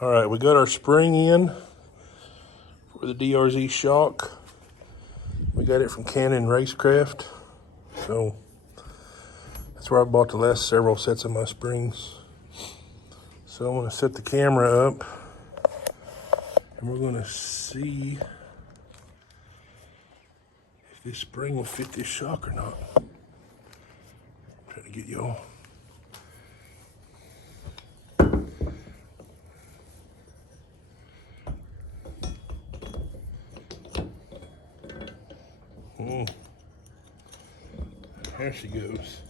All right, we got our spring in for the DRZ shock. We got it from Canon Racecraft. So that's where I bought the last several sets of my springs. So I'm gonna set the camera up and we're gonna see if this spring will fit this shock or not. Try to get y'all. There she goes.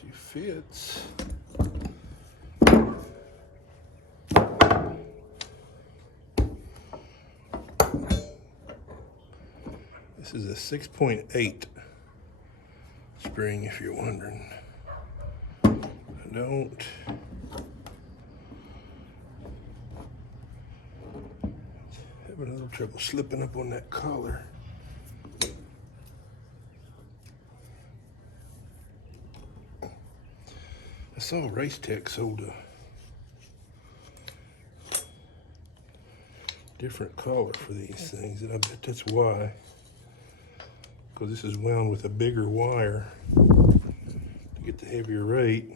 She fits. This is a 6.8 spring, if you're wondering. I don't having a little trouble slipping up on that collar. I saw Race Tech sold a different collar for these things, and I bet that's why. Because this is wound with a bigger wire to get the heavier rate.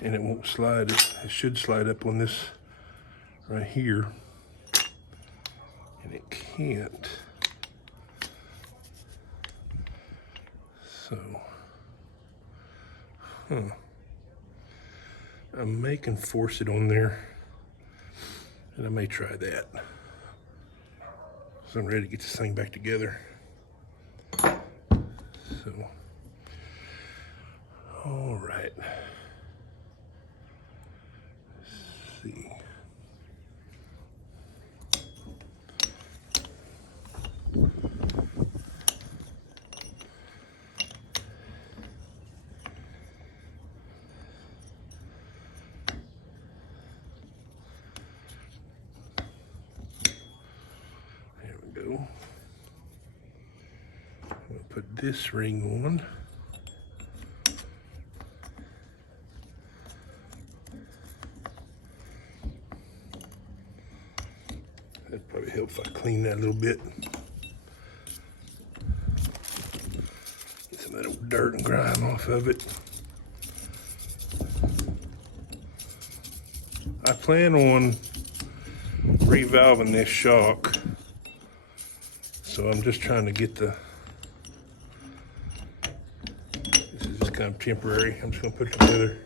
And it won't slide, it should slide up on this right here. And it can't. So, I may can force it on there. And I may try that. So I'm ready to get this thing back together. So, all right. Let's see. There we go. I'll put this ring on. That'd probably help if I clean that a little bit. Get some of that old dirt and grime off of it. I plan on revalving this shock. So I'm just trying to get this is just kind of temporary. I'm just gonna put it together,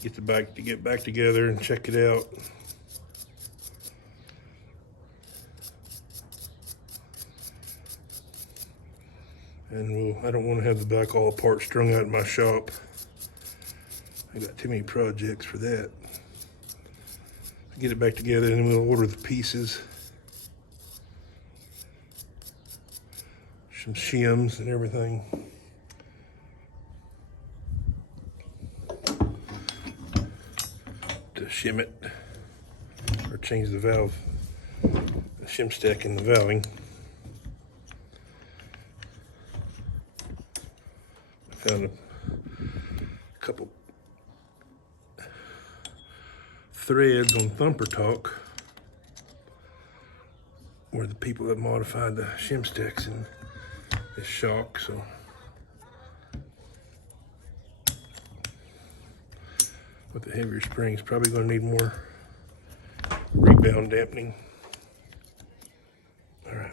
get back together and check it out. And I don't want to have the back all apart, strung out in my shop. I got too many projects for that. Get it back together and then we'll order the pieces. Some shims and everything. To shim it or change the valve, the shim stack and the valving. I found a couple threads on Thumper Talk where the people that modified the shim stacks in this shock. So with the heavier springs, probably going to need more rebound dampening. All right.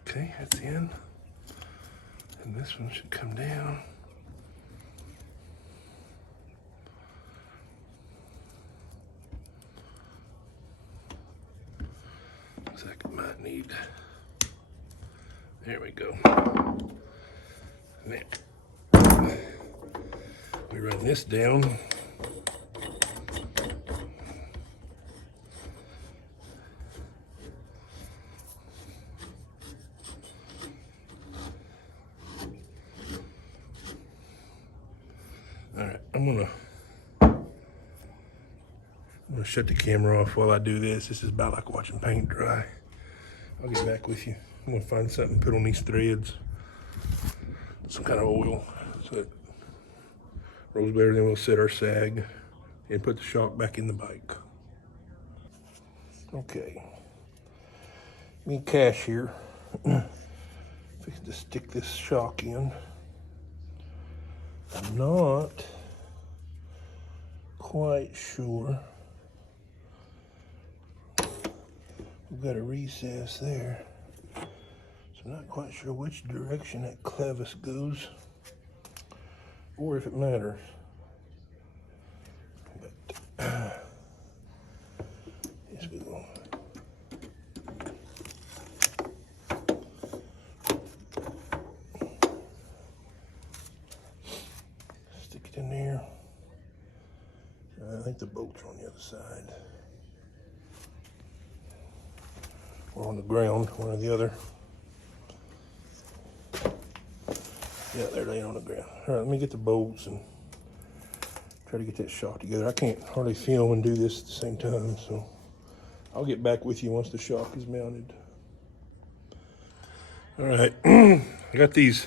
Okay, that's in. And this one should come down. Looks like it might need. There we go. Now, we run this down. I'm gonna shut the camera off while I do this. This is about like watching paint dry. I'll get back with you. I'm gonna find something to put on these threads. Some kind of oil so it rolls better. Then we'll set our sag and put the shock back in the bike. Okay. Me Cash here. Fixing to stick this shock in. I'm not quite sure. We've got a recess there. So I'm not quite sure which direction that clevis goes or if it matters. But yes, we will. Stick it in there. I think the bolts are on the other side. Or on the ground, one or the other. Yeah, they're laying on the ground. All right, let me get the bolts and try to get that shock together. I can't hardly film and do this at the same time, so I'll get back with you once the shock is mounted. All right, I got these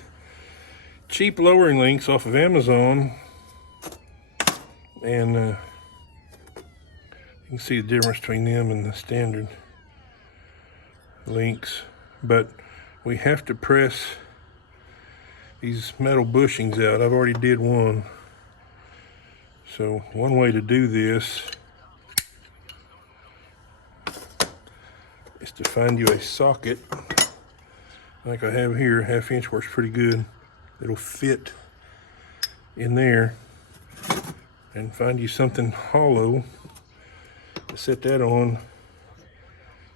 cheap lowering links off of Amazon, and you can see the difference between them and the standard links, but we have to press these metal bushings out. I've already did one. So one way to do this is to find you a socket like I have here. 1/2 inch works pretty good. It'll fit in there. And find you something hollow to set that on,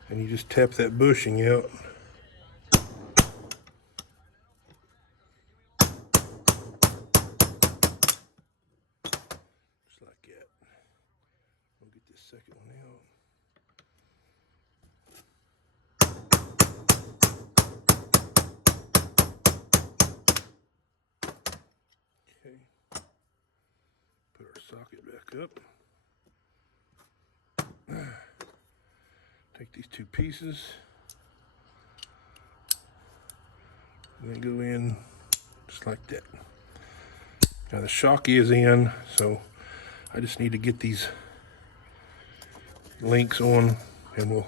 and you just tap that bushing out. Just like that. We'll get this second one out. Okay. Put our socket back up. Take these two pieces and then go in just like that. Now the shock is in, so I just need to get these links on and we'll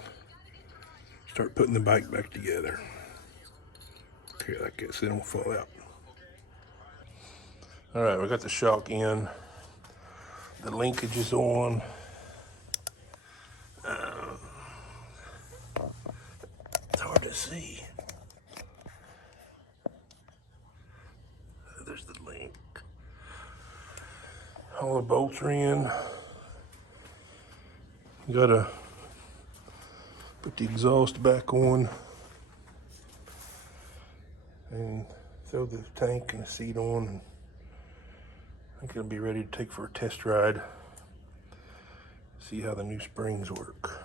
start putting the bike back together. Okay, like that, so they don't fall out. All right, we got the shock in. The linkage is on. It's hard to see. There's the link. All the bolts are in. You gotta put the exhaust back on and throw the tank and the seat on. And I think it'll be ready to take for a test ride. See how the new springs work.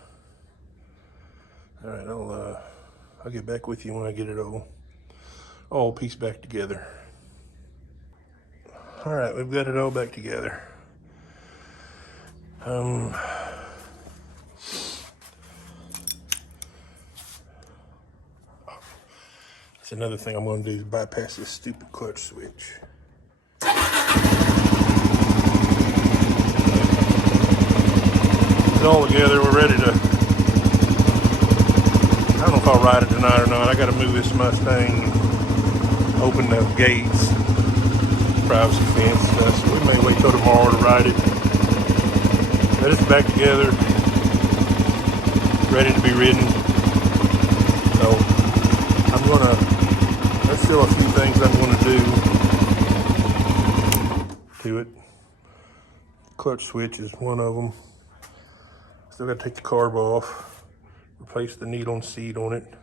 All right, I'll get back with you when I get it all pieced back together. All right, we've got it all back together. That's another thing I'm going to do is bypass this stupid clutch switch. It's all together. We're ready to. I don't know if I'll ride it tonight or not. I got to move this Mustang, open the gates, privacy fence stuff. So we may wait till tomorrow to ride it. But it's back together, ready to be ridden. So there's still a few things I'm gonna do to it. Clutch switch is one of them. Still gotta take the carb off, replace the needle seat on it.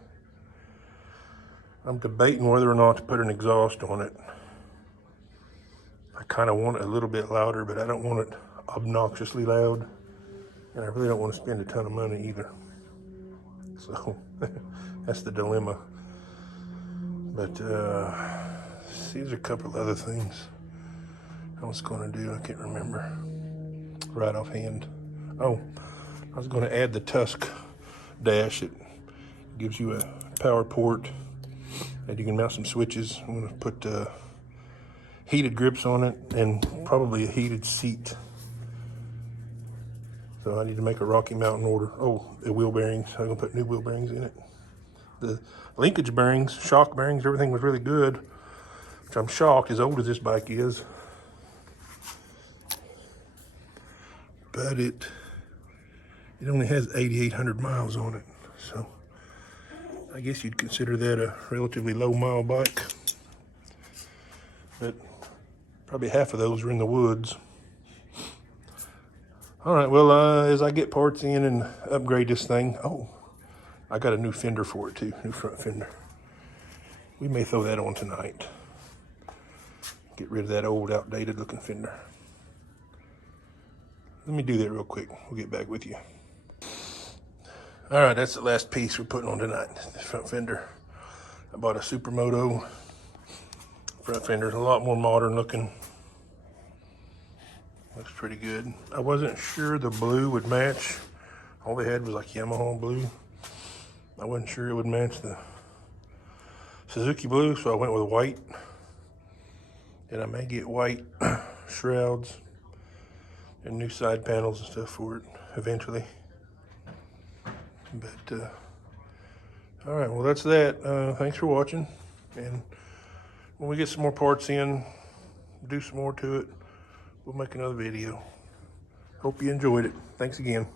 I'm debating whether or not to put an exhaust on it. I kind of want it a little bit louder, but I don't want it obnoxiously loud. And I really don't want to spend a ton of money either. So that's the dilemma. But see, there's a couple of other things I was going to do, I can't remember right offhand. Oh, I was going to add the tusk dash. It gives you a power port and you can mount some switches. I'm going to put heated grips on it and probably a heated seat. So I need to make a Rocky Mountain order. Oh, the wheel bearings. I'm going to put new wheel bearings in it. The linkage bearings, shock bearings, everything was really good, which I'm shocked as old as this bike is. But it only has 8,800 miles on it. So I guess you'd consider that a relatively low mile bike. But probably half of those are in the woods. All right, well, as I get parts in and upgrade this thing, oh, I got a new fender for it too, new front fender. We may throw that on tonight. Get rid of that old, outdated looking fender. Let me do that real quick. We'll get back with you. All right, that's the last piece we're putting on tonight, the front fender. I bought a Supermoto front fender, a lot more modern looking. Looks pretty good. I wasn't sure the blue would match. All they had was like Yamaha blue. I wasn't sure it would match the Suzuki blue, so I went with white. And I may get white shrouds and new side panels and stuff for it eventually. But all right, well, that's that. Thanks for watching, and when we get some more parts in, do some more to it, we'll make another video. Hope you enjoyed it. Thanks again.